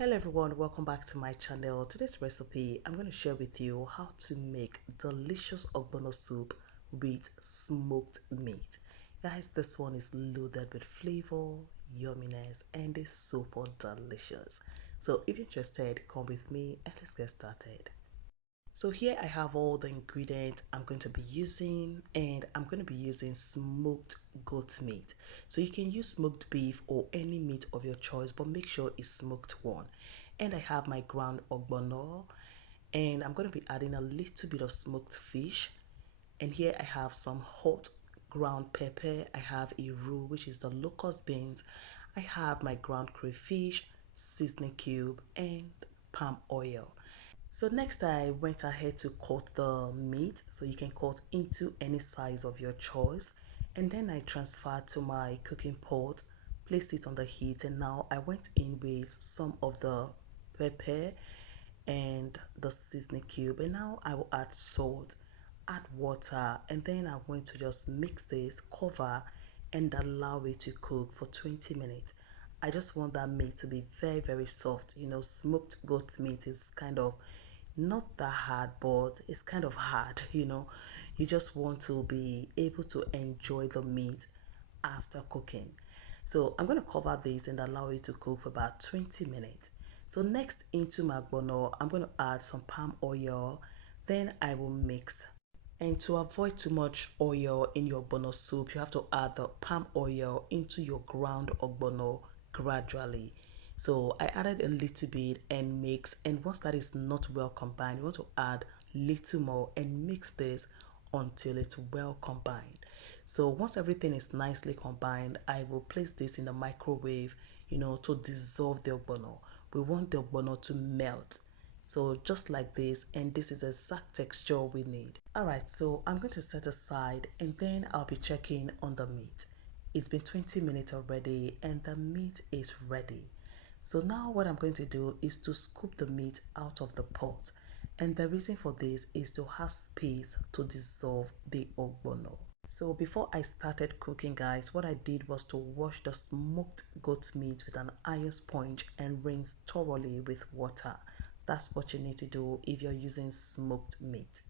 Hello everyone, welcome back to my channel. Today's recipe, I'm going to share with you how to make delicious ogbono soup with smoked meat. Guys, this one is loaded with flavor, yumminess, and is super delicious. So if you're interested, come with me and let's get started. So here I have all the ingredients I'm going to be using, and I'm going to be using smoked goat meat. So you can use smoked beef or any meat of your choice, but make sure it's smoked one. And I have my ground ogbono, and I'm going to be adding a little bit of smoked fish. And here I have some hot ground pepper. I have a roux, which is the locust beans. I have my ground crayfish, seasoning cube, and palm oil. So next I went ahead to cut the meat, so you can cut into any size of your choice, and then I transferred to my cooking pot, placed it on the heat, and now I went in with some of the pepper and the seasoning cube, and now I will add salt, add water, and then I'm going to just mix this, cover, and allow it to cook for 20 minutes. I just want that meat to be very soft. Smoked goat meat is kind of not that hard, but it's kind of hard. You just want to be able to enjoy the meat after cooking. So I'm going to cover this and allow it to cook for about 20 minutes. So next, into my ogbono, I'm going to add some palm oil, then I will mix. And to avoid too much oil in your ogbono soup, you have to add the palm oil into your ground ogbono gradually. So I added a little bit and mix, and once that is not well combined, you want to add little more and mix this until it's well combined. So once everything is nicely combined, I will place this in the microwave, to dissolve the ogbono. We want the ogbono to melt. So just like this, and this is the exact texture we need. Alright, so I'm going to set aside, and then I'll be checking on the meat. It's been 20 minutes already and the meat is ready. So now what I'm going to do is to scoop the meat out of the pot, and the reason for this is to have space to dissolve the ogbono. So before I started cooking, guys, what I did was to wash the smoked goat meat with an iron sponge and rinse thoroughly with water. That's what you need to do if you're using smoked meat.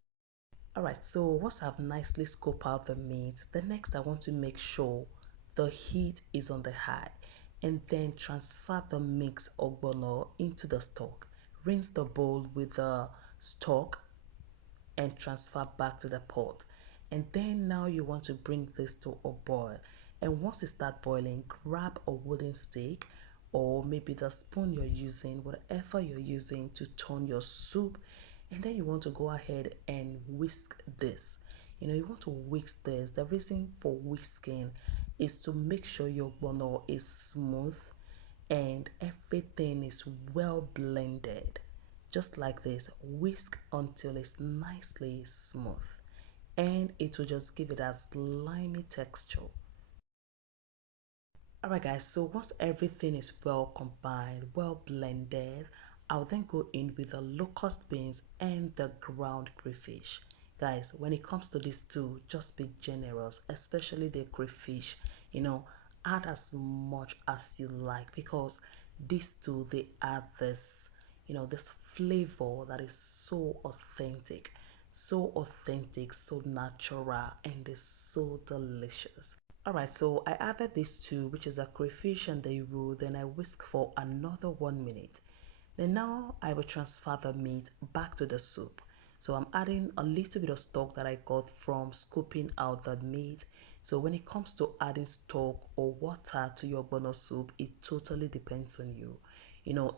Alright, so once I've nicely scooped out the meat, the next I want to make sure the heat is on the high, and then transfer the mixed ogbono into the stock. Rinse the bowl with the stock and transfer back to the pot. And then now you want to bring this to a boil. And once it starts boiling, grab a wooden stick or maybe the spoon you're using, whatever you're using to turn your soup. And then you want to go ahead and whisk this. You want to whisk this. The reason for whisking is to make sure your bono is smooth and everything is well blended. Just like this, whisk until it's nicely smooth, and it will just give it a slimy texture. Alright guys, so once everything is well combined, well blended, I'll then go in with the locust beans and the ground crayfish. Guys, when it comes to these two, just be generous, especially the crayfish. Add as much as you like, because these two, they add this flavor that is so authentic, so natural, and is so delicious. Alright, so I added these two, which is a crayfish and the roux, then I whisk for another 1 minute. Then now I will transfer the meat back to the soup. So I'm adding a little bit of stock that I got from scooping out the meat. So when it comes to adding stock or water to your ogbono soup, it totally depends on you.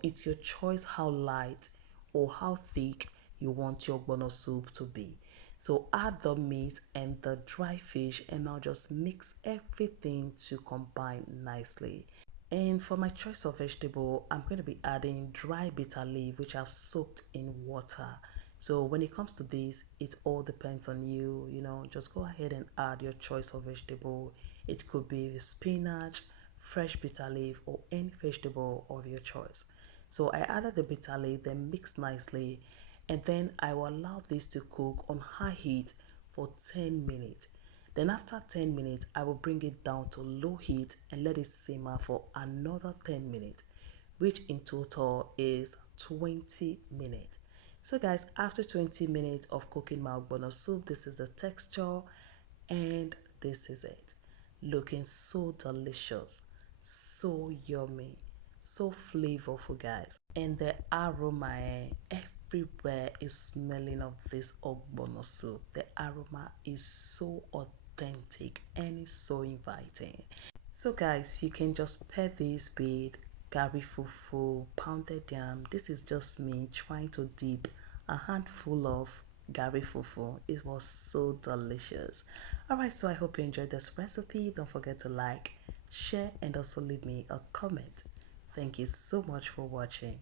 It's your choice how light or how thick you want your ogbono soup to be. So add the meat and the dry fish, and now just mix everything to combine nicely. And for my choice of vegetable, I'm going to be adding dry bitter leaf, which I've soaked in water. So when it comes to this, it all depends on you. Just go ahead and add your choice of vegetable. It could be spinach, fresh bitter leaf, or any vegetable of your choice. So I added the bitter leaf, then mix nicely, and then I will allow this to cook on high heat for 10 minutes. Then after 10 minutes, I will bring it down to low heat and let it simmer for another 10 minutes. which in total is 20 minutes. So guys, after 20 minutes of cooking my ogbono soup, this is the texture and this is it. Looking so delicious, so yummy, so flavorful guys. And the aroma everywhere is smelling of this ogbono soup. The aroma is so authentic and it's so inviting. So guys, you can just pair this with gari fufu, pounded yam. This is just me trying to dip a handful of gari fufu. It was so delicious. Alright, so I hope you enjoyed this recipe. Don't forget to like, share, and also leave me a comment. Thank you so much for watching.